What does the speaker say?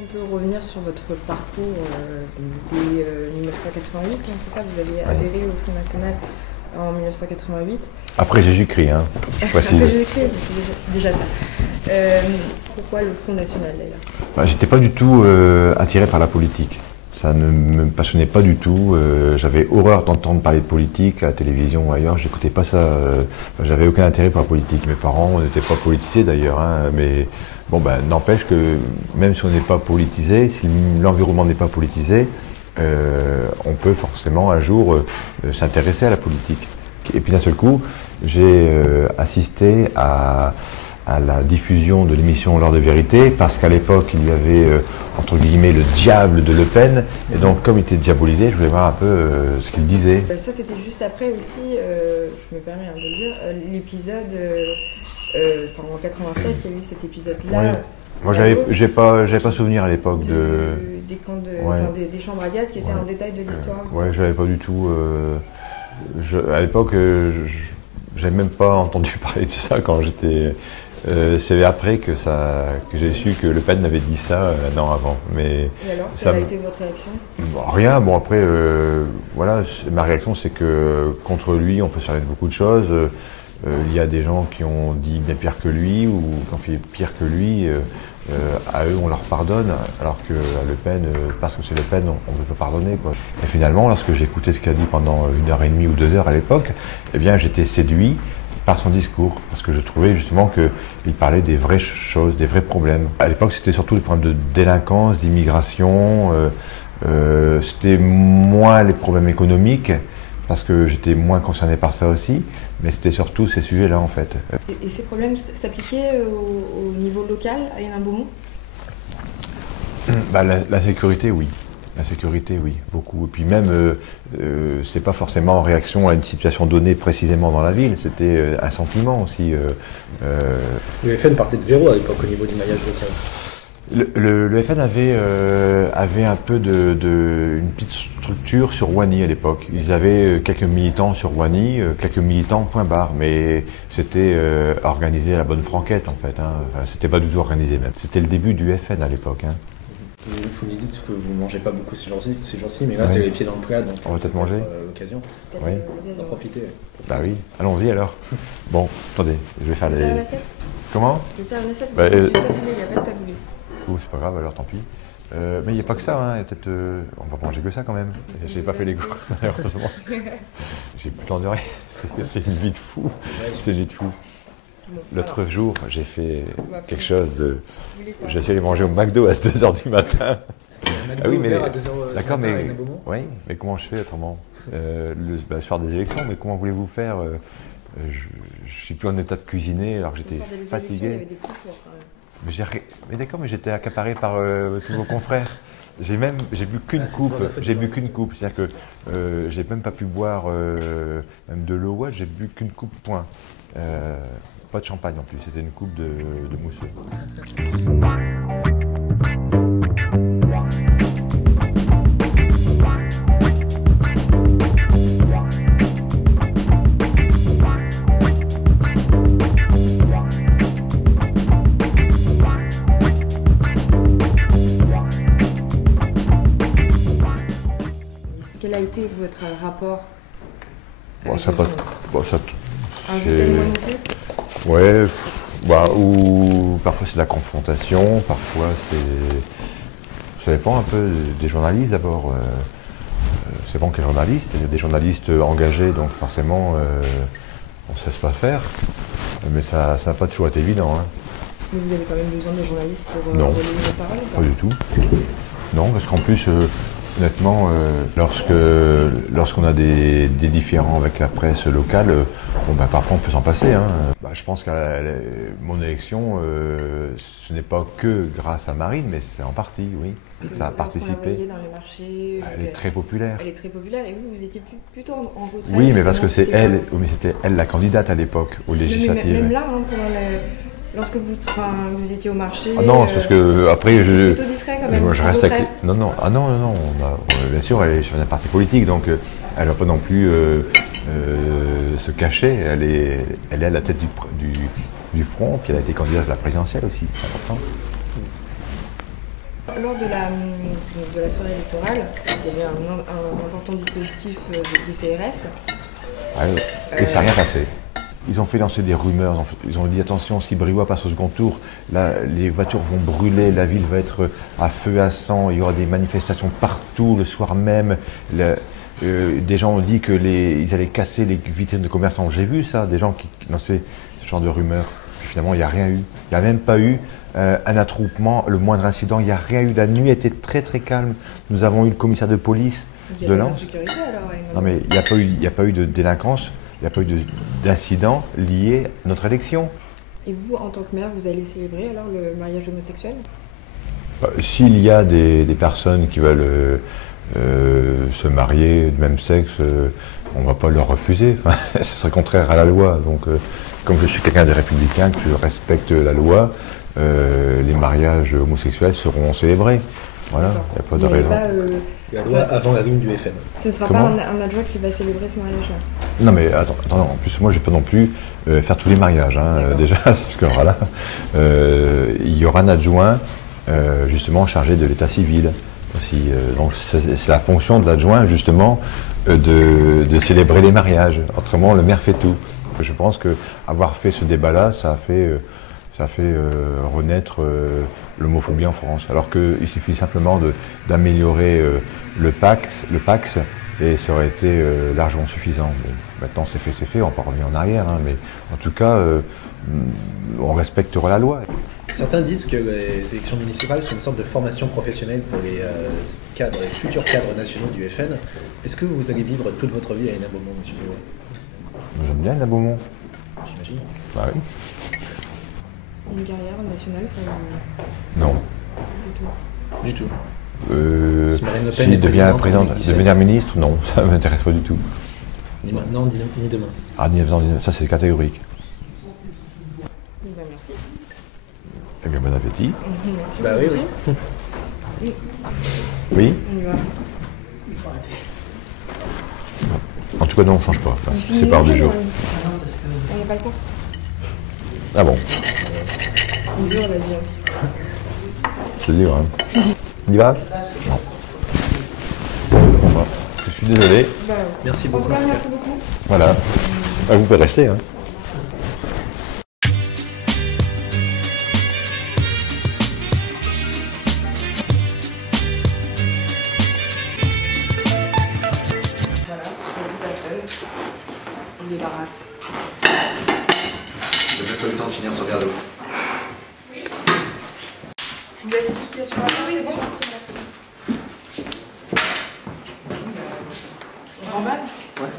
on peut revenir sur votre parcours dès 1988, hein, c'est ça, vous avez adhéré au Front National en 1988. Après Jésus-Christ, hein. Après Jésus-Christ, c'est déjà ça. Pourquoi le Front National d'ailleurs? J'étais pas du tout attiré par la politique. Ça ne me passionnait pas du tout. J'avais horreur d'entendre parler de politique à la télévision ou ailleurs. J'écoutais pas ça. J'avais aucun intérêt pour la politique. Mes parents n'étaient pas politisés d'ailleurs, hein, mais bon, n'empêche que même si on n'est pas politisé, si l'environnement n'est pas politisé, on peut forcément un jour s'intéresser à la politique. Et puis d'un seul coup, j'ai assisté à la diffusion de l'émission L'Heure de Vérité, parce qu'à l'époque, il y avait, entre guillemets, le diable de Le Pen, et donc, comme il était diabolisé, je voulais voir un peu ce qu'il disait. Ça, c'était juste après aussi, je me permets de le dire, l'épisode, en 87, il y a eu cet épisode-là. Ouais. Moi, j'avais pas souvenir à l'époque des camps des chambres à gaz qui étaient un détail de l'histoire. Ouais, j'avais pas du tout... à l'époque, j'avais même pas entendu parler de ça quand j'étais... c'est après que j'ai su que Le Pen avait dit ça un an avant. Mais et alors, quelle a été votre réaction? Rien. Bon, après, voilà, ma réaction, c'est que contre lui, on peut se faire beaucoup de choses. Il y a des gens qui ont dit bien pire que lui ou qui ont fait pire que lui. À eux, on leur pardonne, alors que à Le Pen, parce que c'est Le Pen, on ne peut pas pardonner, quoi. Et finalement, lorsque j'ai écouté ce qu'il a dit pendant 1h30 ou 2 heures à l'époque, eh bien, j'étais séduit par son discours, parce que je trouvais justement qu'il parlait des vraies choses, des vrais problèmes. À l'époque, c'était surtout les problèmes de délinquance, d'immigration, c'était moins les problèmes économiques, parce que j'étais moins concerné par ça aussi, mais c'était surtout ces sujets-là, en fait. Et ces problèmes s'appliquaient au niveau local, à Hénin-Beaumont? La sécurité, oui. La sécurité, oui, beaucoup. Et puis même, c'est pas forcément en réaction à une situation donnée précisément dans la ville, c'était un sentiment aussi. Le FN partait de zéro à l'époque au niveau du maillage local. Le FN avait un peu une petite structure sur Ouani à l'époque. Ils avaient quelques militants sur Ouani, quelques militants point barre, mais c'était organisé à la bonne franquette en fait. Hein. Enfin, c'était pas du tout organisé même. C'était le début du FN à l'époque. Hein. Vous me dites que vous ne mangez pas beaucoup ces jours-ci, mais là c'est les pieds dans le plat, donc on va peut-être manger. L'occasion. Oui. En profiter. Bah oui, allons-y alors. Bon, attendez, je vais faire les... Comment? Je sers l'assiette, il n'y a pas de taboulé. C'est pas grave, alors tant pis. Mais il n'y a pas que ça, hein. Peut-être, on va manger que ça quand même. J'ai pas fait les courses, malheureusement. J'ai plus le temps de rien. C'est une vie de fou. C'est une vie de fou. L'autre jour, j'ai fait quelque chose de... J'ai essayé de manger au McDo à 2h du matin. Ah oui, mais d'accord, mais... Oui, mais comment je fais autrement? Le soir des élections, mais comment voulez-vous faire? Je suis plus en état de cuisiner, alors que j'étais fatigué. Il y avait des petits fours quand même. Mais d'accord, mais j'étais accaparé par tous vos confrères. J'ai bu qu'une coupe. J'ai bu qu'une coupe, c'est-à-dire que j'ai même pas pu boire même de l'eau. J'ai bu qu'une coupe, point. Pas de champagne en plus. C'était une coupe de mousseux. Quel a été votre rapport avec ouais, ou parfois c'est de la confrontation, parfois c'est... Ça dépend un peu des journalistes d'abord. C'est bon qu'il y ait des journalistes, il y a des journalistes engagés, donc forcément on ne se laisse pas faire, mais ça n'a pas toujours été évident. Hein. Mais vous avez quand même besoin de journalistes pour relayer vos paroles? Pas du tout. Non, parce qu'en plus... honnêtement, lorsqu'on a des différends avec la presse locale, parfois on peut s'en passer. Hein. Je pense qu'à mon élection, ce n'est pas que grâce à Marine, mais c'est en partie, oui. Ça a participé. Dans les marchés, elle est très populaire. Elle est très populaire et vous étiez plutôt en retrait. Oui, mais parce que c'est elle, mais c'était elle la candidate à l'époque aux législatives. Même là, hein, lorsque vous étiez au marché. Ah non, c'est parce que après je. Plutôt discret quand même. Je reste avec. Non, bien sûr, elle est sur un parti politique, donc elle ne va pas non plus se cacher. Elle est à la tête du front, puis elle a été candidate à la présidentielle aussi, c'est important. Lors de la soirée électorale, il y avait un important dispositif de CRS. Ah oui. Et ça n'a rien passé. Ils ont fait lancer des rumeurs, ils ont dit attention, si Briouat passe au second tour, là, les voitures vont brûler, la ville va être à feu à sang, il y aura des manifestations partout le soir même. Des gens ont dit qu'ils allaient casser les vitrines de commerçants. J'ai vu ça, des gens qui lançaient ce genre de rumeurs. Puis finalement, il n'y a rien eu. Il n'y a même pas eu un attroupement, le moindre incident. Il n'y a rien eu. La nuit était très très calme. Nous avons eu le commissaire de police de Lens. Non mais il n'y a pas eu de délinquance, il n'y a pas eu d'incident lié à notre élection. Et vous, en tant que maire, vous allez célébrer alors le mariage homosexuel? S'il y a des personnes qui veulent se marier de même sexe, on ne va pas leur refuser. Enfin, ce serait contraire à la loi. Donc, comme je suis quelqu'un des républicains, que je respecte la loi, les mariages homosexuels seront célébrés. Voilà, il n'y a pas de raison. La loi avant la ligne du FN. Ce ne sera pas un adjoint qui va célébrer ce mariage-là? Non mais attends, en plus moi je ne vais pas non plus faire tous les mariages, hein, déjà, c'est ce qu'il y aura là. Il y aura un adjoint justement chargé de l'état civil aussi. Donc c'est la fonction de l'adjoint justement de célébrer les mariages. Autrement le maire fait tout. Je pense qu'avoir fait ce débat-là, ça a fait renaître l'homophobie en France. Alors qu'il suffit simplement d'améliorer le Pacs et ça aurait été largement suffisant. Bon, maintenant c'est fait, on va pas revenir en arrière, hein, mais en tout cas, on respectera la loi. Certains disent que les élections municipales, c'est une sorte de formation professionnelle pour les futurs cadres nationaux du FN. Est-ce que vous allez vivre toute votre vie à Hénin-Beaumont, monsieur Briouat? J'aime bien Hénin-Beaumont. J'imagine. Bah oui. Une carrière nationale, ça vous... Non. Du tout. Du tout. Si devient devenir ministre, non, ça ne m'intéresse pas du tout. Ni maintenant, ni demain. Ah, ni maintenant, ça c'est catégorique. Ben, merci. Eh bien, bon appétit. Bah oui, oui. Oui. On y va. En tout cas, non, on ne change pas. C'est par du jour. Il n'y a pas le temps. Ah bon. On dit, on va dire. Je te dis, hein. On y va? Non. Bon, bah, je suis désolé. Bah, merci beaucoup. En tout cas, merci beaucoup. Voilà. Ah, vous pouvez rester, hein. Voilà, plus personne. On débarrasse. J'ai même pas eu le temps de finir ce verre d'eau. Je vous laisse tout ce qu'il y a sur la table. Oui, c'est bon. Merci. On remballe? Ouais.